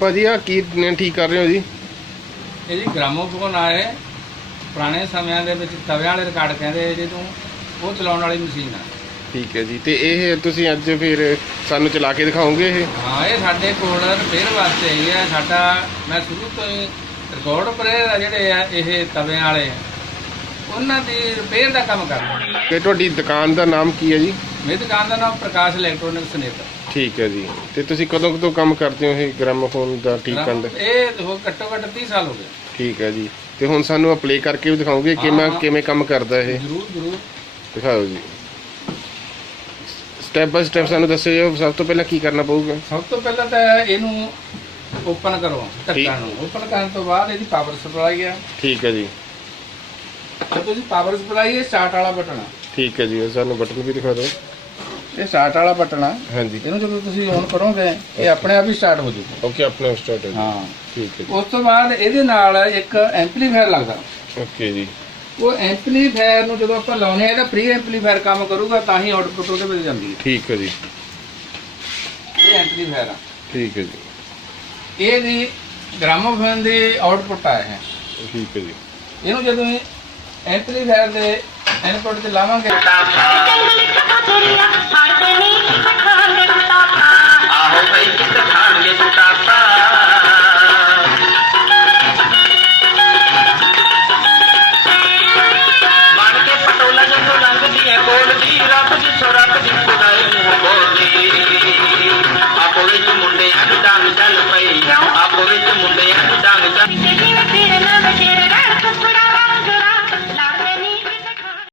ਭਾਜੀ ਆ ਕੀ ਠੀਕ ਕਰ ਰਹੇ ਹੋ ਜੀ? ਇਹ ਜੀ ਗ੍ਰਾਮੋਫੋਨ ਆਏ ਪੁਰਾਣੇ ਸਮਿਆਂ ਦੇ ਵਿੱਚ ਤਵਿਆਂ ਵਾਲੇ ਰਿਕਾਰਡ ਕਹਿੰਦੇ ਜਿਹਨੂੰ ਉਹ ਚਲਾਉਣ ਵਾਲੀ ਮਸ਼ੀਨ ਆ। ਠੀਕ ਹੈ ਜੀ ਤੇ ਇਹ ਤੁਸੀਂ ਅੱਜ ਫਿਰ ਸਾਨੂੰ ਚਲਾ ਕੇ ਦਿਖਾਓਗੇ ਇਹ? ਹਾਂ ਇਹ ਸਾਡੇ ਕੋਲ ਰਿਪੇਅਰ ਵਾਸਤੇ ਹੀ ਹੈ। ਸਾਡਾ ਮੈਂ ਸ਼ੁਰੂ ਤੋਂ ਹੀ ਰਿਕਾਰਡ ਪਰੇ ਜਿਹੜੇ ਆ ਇਹ ਤਵਿਆਂ ਵਾਲੇ ਆ। ਉਹਨਾਂ ਦੀ ਰਿਪੇਅਰ ਦਾ ਕੰਮ ਕਰਦਾ ਤੇ ਤੁਹਾਡੀ ਦੁਕਾਨ ਦਾ ਨਾਮ ਕੀ ਹੈ ਜੀ? ਮੇਰੀ ਦੁਕਾਨ ਦਾ ਨਾਮ ਪ੍ਰਕਾਸ਼ ਇਲੈਕਟ੍ਰੋਨਿਕਸ ਨੇਤਰ ਠੀਕ ਹੈ ਜੀ। ਤੇ ਤੁਸੀਂ ਕਦੋਂ ਕਦੋਂ ਕੰਮ ਕਰਦੇ ਹੋ ਇਹ ਗ੍ਰਾਮੋਫੋਨ ਦਾ ਠੀਕ ਕਰਨ ਦਾ? ਇਹ ਹੋ ਘੱਟੋ ਘੱਟ 30 ਸਾਲ ਹੋ ਗਏ। ਠੀਕ ਹੈ ਜੀ। ਤੇ ਹੁਣ ਸਾਨੂੰ ਪਲੇ ਕਰਕੇ ਵੀ ਦਿਖਾਓਗੇ ਕਿਵੇਂ। ਕਿਵੇਂ ਕੰਮ ਕਰਦਾ ਇਹ? ਜਰੂਰ ਜਰੂਰ। ਦਿਖਾਓ ਜੀ। ਸਟੈਪ ਬਾਈ ਸਟੈਪ ਸਾਨੂੰ ਦੱਸੋ ਜੀ ਸਭ ਤੋਂ ਪਹਿਲਾਂ ਕੀ ਕਰਨਾ ਪਊਗਾ? ਸਭ ਤੋਂ ਪਹਿਲਾਂ ਤਾਂ ਇਹਨੂੰ ਓਪਨ ਕਰੋ। ਢੱਕਣ ਨੂੰ। ਓਪਨ ਕਰਨ ਤੋਂ ਬਾਅਦ ਇਹਦੀ ਪਾਵਰ ਸਪਲਾਈ ਆ। ਠੀਕ ਹੈ ਜੀ। ਤੇ ਤੁਸੀਂ ਪਾਵਰ ਸਪਲਾਈ ਇਹ ਸਟਾਰਟ ਵਾਲਾ ਬਟਨ ਆ। ਠੀਕ ਹੈ ਜੀ ਉਹ ਸਾਨੂੰ ਬਟਨ ਵੀ ਦਿਖਾ ਦਿਓ। ਇਹ ਸਟਾਰਟ ਵਾਲਾ ਬਟਨ ਆ। ਹਾਂਜੀ। ਇਹਨੂੰ ਜਦੋਂ ਤੁਸੀਂ ਔਨ ਕਰੋਗੇ ਇਹ ਆਪਣੇ ਆਪ ਹੀ ਸਟਾਰਟ ਹੋ ਜਾਊਗਾ। ਓਕੇ ਆਪਣਾ ਸਟਾਰਟ ਹੈ ਜੀ ਹਾਂ। ਠੀਕ ਹੈ ਉਸ ਤੋਂ ਬਾਅਦ ਇਹਦੇ ਨਾਲ ਇੱਕ ਐਂਪਲੀਫਾਇਰ ਲੱਗਦਾ। ਜੀ ਓਕੇ ਜੀ। ਉਹ ਐਂਪਲੀਫਾਇਰ ਨੂੰ ਜਦੋਂ ਆਪਾਂ ਲਾਉਨੇ ਆ ਇਹਦਾ ਪ੍ਰੀ ਐਂਪਲੀਫਾਇਰ ਕੰਮ ਕਰੂਗਾ ਤਾਂ ਹੀ ਆਊਟਪੁੱਟ ਉਹਦੇ ਵਿੱਚ ਜਾਂਦੀ ਠੀਕ ਹੈ ਜੀ। ਹੈ ਇਹ ਐਂਪਲੀਫਾਇਰ ਆ। ਠੀਕ ਹੈ ਜੀ। ਇਹ ਦੀ ਗ੍ਰਾਮੋਫੋਨ ਦੇ ਆਊਟਪੁੱਟ ਆਏ ਹੈ। ਠੀਕ ਹੈ ਜੀ। ਇਹਨੂੰ ਜਦੋਂ ਐਂਪਲੀਫਾਇਰ ਦੇ ਇਨਪੁੱਟ ਤੇ ਲਾਵਾਂਗੇ।